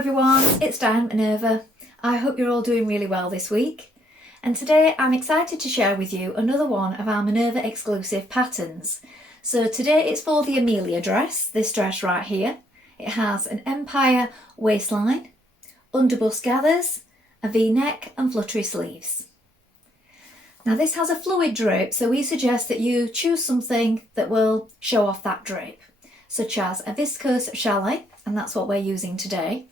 everyone, it's Dianne Minerva. I hope you're all doing really well this week. And today I'm excited to share with you another one of our Minerva Exclusive patterns. So today it's for the Amelia dress, this dress right here. It has an empire waistline, underbust gathers, a V-neck and fluttery sleeves. Now this has a fluid drape, so we suggest that you choose something that will show off that drape, such as a viscose chalet, and that's what we're using today,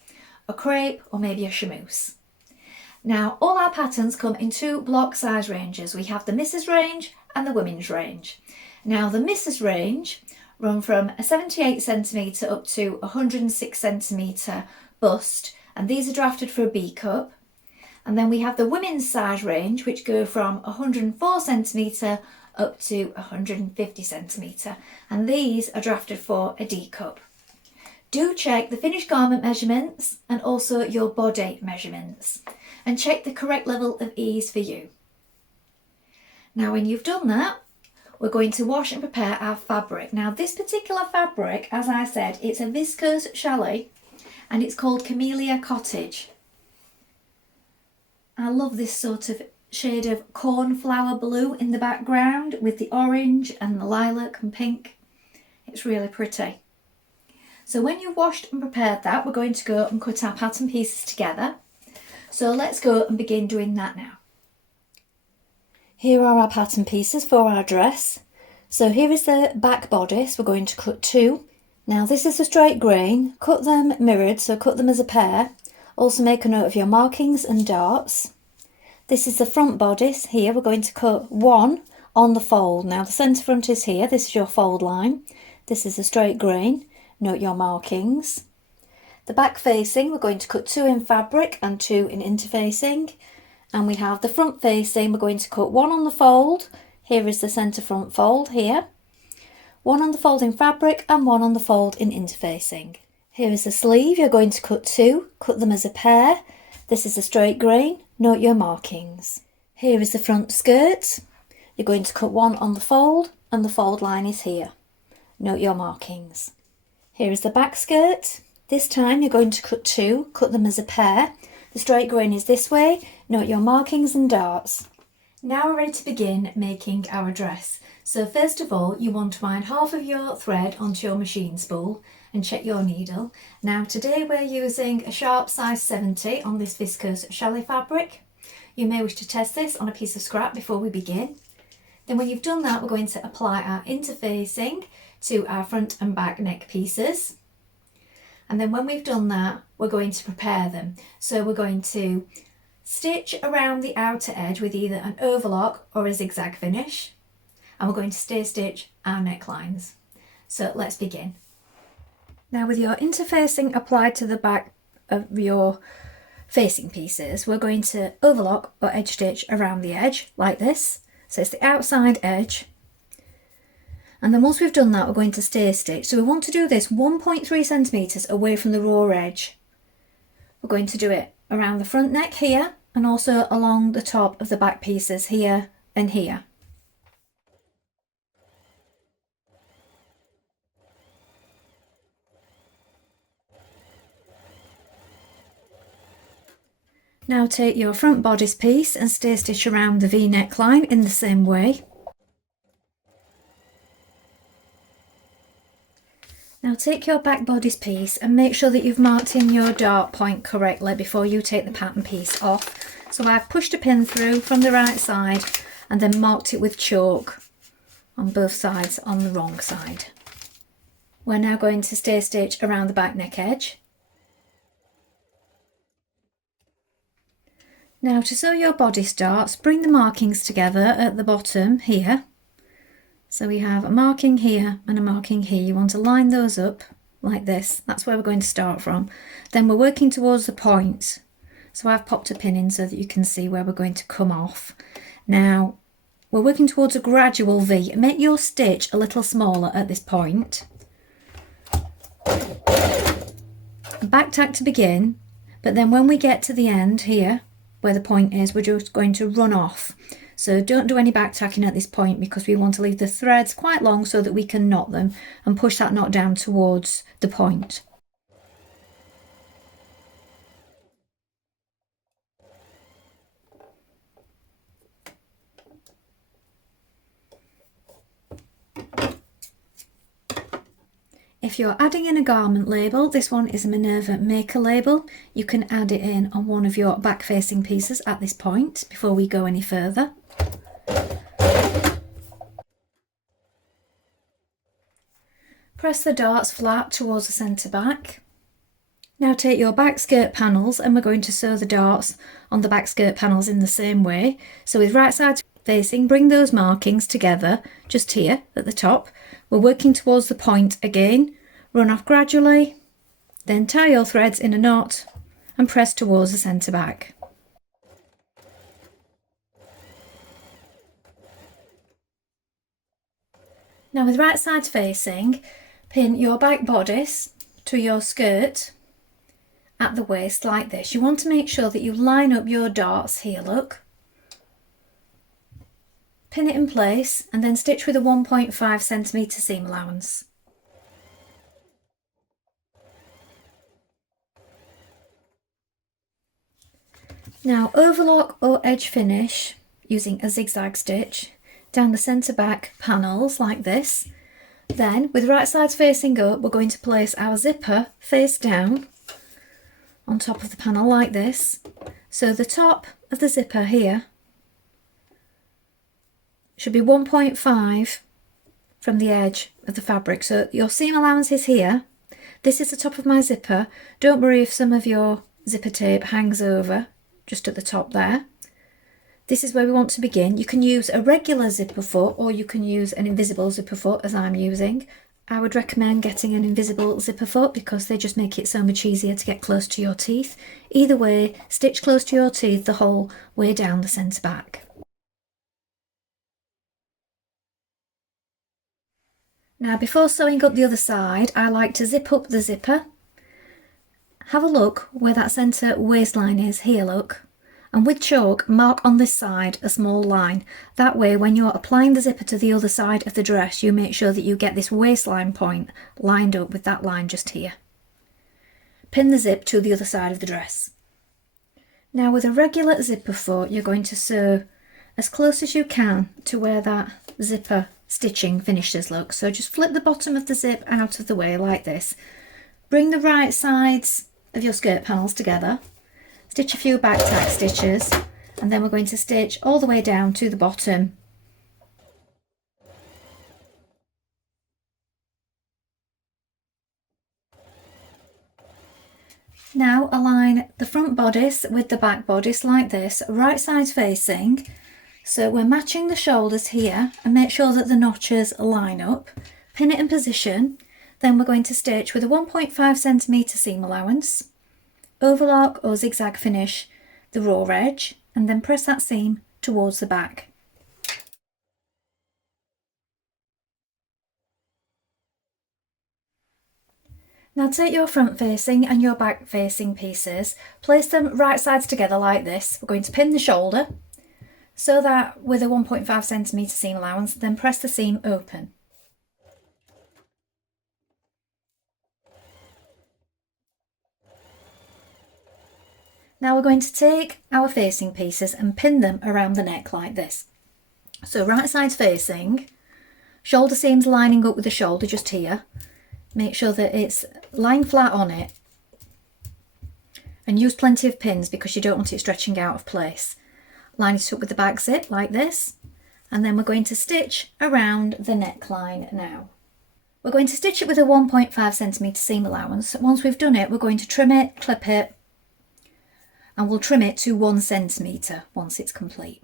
a crepe or maybe a chamoose. Now all our patterns come in two block size ranges. We have the Mrs range and the women's range. Now the Mrs range run from a 78cm up to 106cm bust, and these are drafted for a B cup. And then we have the women's size range, which go from 104cm up to 150cm, and these are drafted for a D cup. Do check the finished garment measurements and also your body measurements, and check the correct level of ease for you. Now when you've done that, we're going to wash and prepare our fabric. Now this particular fabric, as I said, it's a viscose chalet and it's called Camellia Cottage. I love this sort of shade of cornflower blue in the background with the orange and the lilac and pink. It's really pretty. So when you've washed and prepared that, we're going to go and cut our pattern pieces together. So let's go and begin doing that now. Here are our pattern pieces for our dress. So here is the back bodice. We're going to cut two. Now this is a straight grain. Cut them mirrored, so cut them as a pair. Also make a note of your markings and darts. This is the front bodice. Here we're going to cut one on the fold. Now the centre front is here. This is your fold line. This is a straight grain. Note your markings. The back facing, we're going to cut two in fabric and two in interfacing. And we have the front facing, we're going to cut one on the fold. Here is the centre front fold here. One on the fold in fabric and one on the fold in interfacing. Here is the sleeve, you're going to cut two, cut them as a pair. This is a straight grain, note your markings. Here is the front skirt. You're going to cut one on the fold and the fold line is here. Note your markings. Here is the back skirt. This time you're going to cut two, cut them as a pair. The straight grain is this way. Note your markings and darts. Now we're ready to begin making our dress. So first of all, you want to wind half of your thread onto your machine spool and check your needle. Now today we're using a sharp size 70 on this viscose chalet fabric. You may wish to test this on a piece of scrap before we begin. Then when you've done that, we're going to apply our interfacing to our front and back neck pieces. And then when we've done that, we're going to prepare them. So we're going to stitch around the outer edge with either an overlock or a zigzag finish. And we're going to stay stitch our necklines. So let's begin. Now with your interfacing applied to the back of your facing pieces, we're going to overlock or edge stitch around the edge like this. So it's the outside edge. And then once we've done that, we're going to stay stitch. So we want to do this 1.3 centimetres away from the raw edge. We're going to do it around the front neck here and also along the top of the back pieces here and here. Now take your front bodice piece and stay stitch around the V neckline in the same way. Now take your back bodice piece and make sure that you've marked in your dart point correctly before you take the pattern piece off. So I've pushed a pin through from the right side and then marked it with chalk on both sides on the wrong side. We're now going to stay stitch around the back neck edge. Now to sew your bodice darts, bring the markings together at the bottom here. So we have a marking here and a marking here. You want to line those up like this. That's where we're going to start from. Then we're working towards the point. So I've popped a pin in so that you can see where we're going to come off. Now we're working towards a gradual V. Make your stitch a little smaller at this point. Back tack to begin, but then when we get to the end here, where the point is, we're just going to run off. So don't do any back tacking at this point because we want to leave the threads quite long so that we can knot them and push that knot down towards the point. If you're adding in a garment label, this one is a Minerva Maker label. You can add it in on one of your back facing pieces at this point before we go any further. Press the darts flat towards the centre back. Now take your back skirt panels and we're going to sew the darts on the back skirt panels in the same way. So with right side facing, bring those markings together just here at the top. We're working towards the point again. Run off gradually, then tie your threads in a knot and press towards the centre back. Now with right side facing, pin your back bodice to your skirt at the waist like this. You want to make sure that you line up your darts here, look. Pin it in place and then stitch with a 1.5 centimetre seam allowance. Now overlock or edge finish using a zigzag stitch down the centre back panels like this. Then with right sides facing up, we're going to place our zipper face down on top of the panel like this. So the top of the zipper here should be 1.5 from the edge of the fabric. So your seam allowance is here. This is the top of my zipper. Don't worry if some of your zipper tape hangs over just at the top there. This is where we want to begin. You can use a regular zipper foot or you can use an invisible zipper foot as I'm using. I would recommend getting an invisible zipper foot because they just make it so much easier to get close to your teeth. Either way, stitch close to your teeth the whole way down the centre back. Now before sewing up the other side, I like to zip up the zipper. Have a look where that centre waistline is, here look. And with chalk, mark on this side a small line. That way when you're applying the zipper to the other side of the dress, you make sure that you get this waistline point lined up with that line just here. Pin the zip to the other side of the dress. Now with a regular zipper foot, you're going to sew as close as you can to where that zipper stitching finishes, look. So just flip the bottom of the zip out of the way like this. Bring the right sides of your skirt panels together. Stitch a few back tack stitches and then we're going to stitch all the way down to the bottom. Now align the front bodice with the back bodice like this, right sides facing. So we're matching the shoulders here and make sure that the notches line up. Pin it in position. Then we're going to stitch with a 1.5 centimetre seam allowance. Overlock or zigzag finish the raw edge and then press that seam towards the back. Now take your front facing and your back facing pieces, place them right sides together like this. We're going to pin the shoulder, sew that with a 1.5 centimetre seam allowance, then press the seam open. Now we're going to take our facing pieces and pin them around the neck like this. So right sides facing, shoulder seams lining up with the shoulder just here. Make sure that it's lying flat on it and use plenty of pins because you don't want it stretching out of place. Line it up with the back zip like this and then we're going to stitch around the neckline now. We're going to stitch it with a 1.5 centimetre seam allowance. Once we've done it, we're going to trim it, clip it, and we'll trim it to 1 centimetre once it's complete.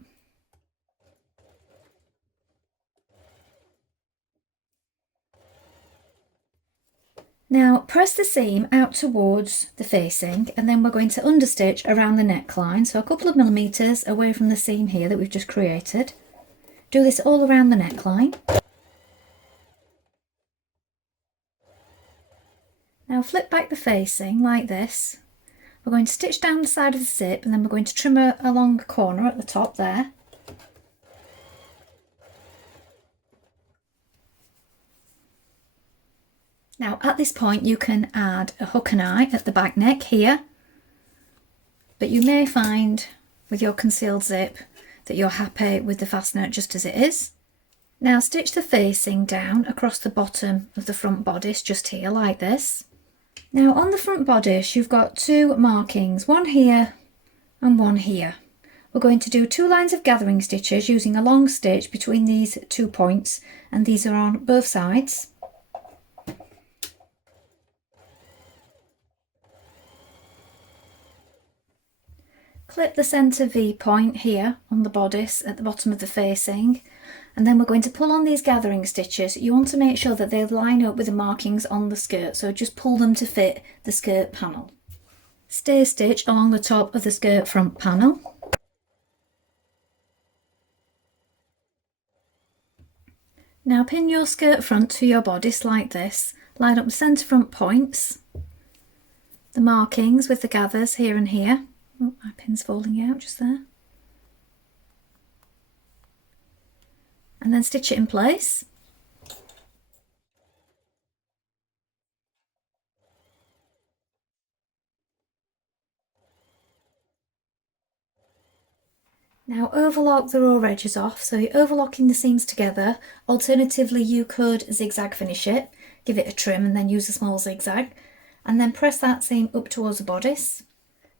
Now press the seam out towards the facing and then we're going to understitch around the neckline, so a couple of millimetres away from the seam here that we've just created. Do this all around the neckline. Now flip back the facing like this. We're going to stitch down the side of the zip and then we're going to trim along the corner at the top there. Now at this point you can add a hook and eye at the back neck here, but you may find with your concealed zip that you're happy with the fastener just as it is. Now stitch the facing down across the bottom of the front bodice, just here like this. Now on the front bodice you've got two markings, one here and one here. We're going to do 2 lines of gathering stitches using a long stitch between these 2 points, and these are on both sides. Clip the centre V point here on the bodice at the bottom of the facing, and then we're going to pull on these gathering stitches. You want to make sure that they line up with the markings on the skirt, so just pull them to fit the skirt panel. Stay stitch along the top of the skirt front panel. Now pin your skirt front to your bodice like this. Line up the centre front points, the markings with the gathers here and here. Oh, my pin's falling out just there. And then stitch it in place. Now overlock the raw edges off, so you're overlocking the seams together. Alternatively you could zigzag finish it, give it a trim and then use a small zigzag, and then press that seam up towards the bodice.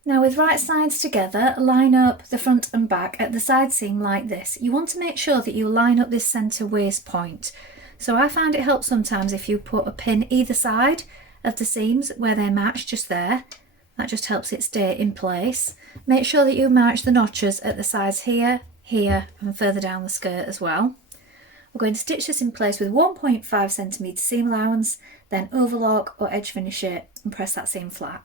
Now with right sides together, line up the front and back at the side seam like this. You want to make sure that you line up this centre waist point. So I find it helps sometimes if you put a pin either side of the seams where they match, just there. That just helps it stay in place. Make sure that you match the notches at the sides here, here and further down the skirt as well. We're going to stitch this in place with 1.5 centimetre seam allowance, then overlock or edge finish it and press that seam flat.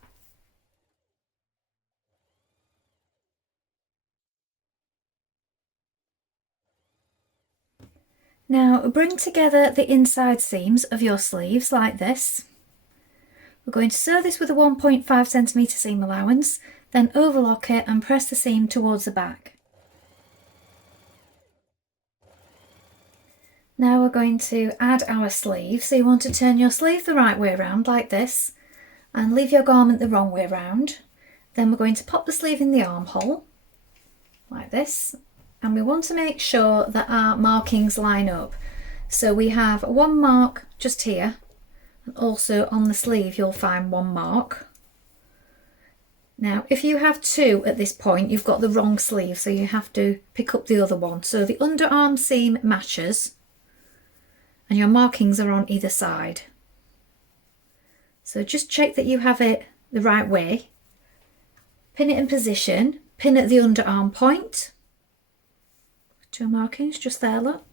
Now bring together the inside seams of your sleeves like this. We're going to sew this with a 1.5 centimetre seam allowance, then overlock it and press the seam towards the back. Now we're going to add our sleeve, so you want to turn your sleeve the right way around like this and leave your garment the wrong way around. Then we're going to pop the sleeve in the armhole like this, and we want to make sure that our markings line up. So we have one mark just here, and also on the sleeve you'll find one mark. Now if you have two at this point you've got the wrong sleeve, so you have to pick up the other one. So the underarm seam matches and your markings are on either side. So just check that you have it the right way. Pin it in position, pin at the underarm point. 2 markings just there, look.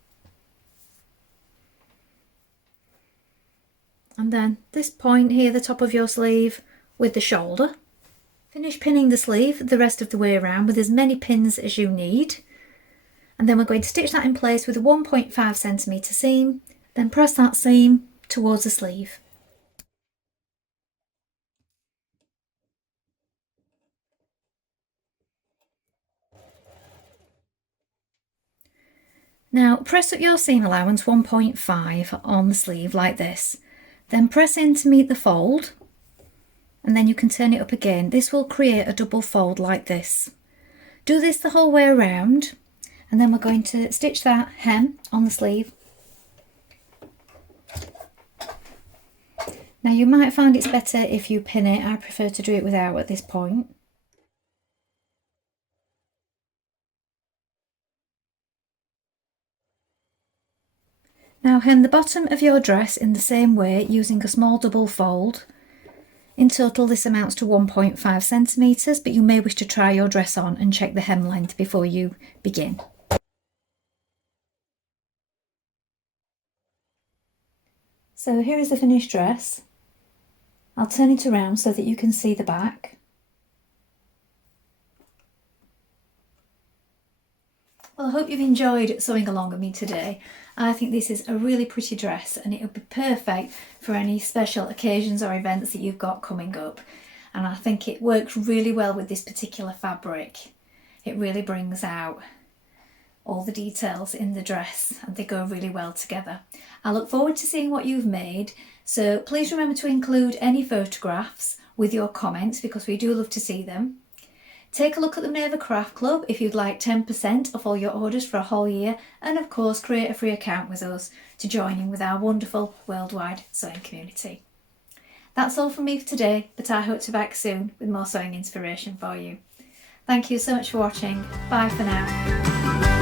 And then this point here, the top of your sleeve with the shoulder. Finish pinning the sleeve the rest of the way around with as many pins as you need. And then we're going to stitch that in place with a 1.5 centimetre seam, then press that seam towards the sleeve. Now press up your seam allowance 1.5 on the sleeve like this. Then press in to meet the fold, and then you can turn it up again. This will create a double fold like this. Do this the whole way around, and then we're going to stitch that hem on the sleeve. Now you might find it's better if you pin it. I prefer to do it without at this point. Now hem the bottom of your dress in the same way using a small double fold. In total this amounts to 1.5 centimetres, but you may wish to try your dress on and check the hem length before you begin. So here is the finished dress. I'll turn it around so that you can see the back. Well, I hope you've enjoyed sewing along with me today. I think this is a really pretty dress and it would be perfect for any special occasions or events that you've got coming up. And I think it works really well with this particular fabric. It really brings out all the details in the dress and they go really well together. I look forward to seeing what you've made, so please remember to include any photographs with your comments because we do love to see them. Take a look at the Minerva Craft Club if you'd like 10% off all your orders for a whole year, and of course create a free account with us to join in with our wonderful worldwide sewing community. That's all from me for today, but I hope to be back soon with more sewing inspiration for you. Thank you so much for watching. Bye for now.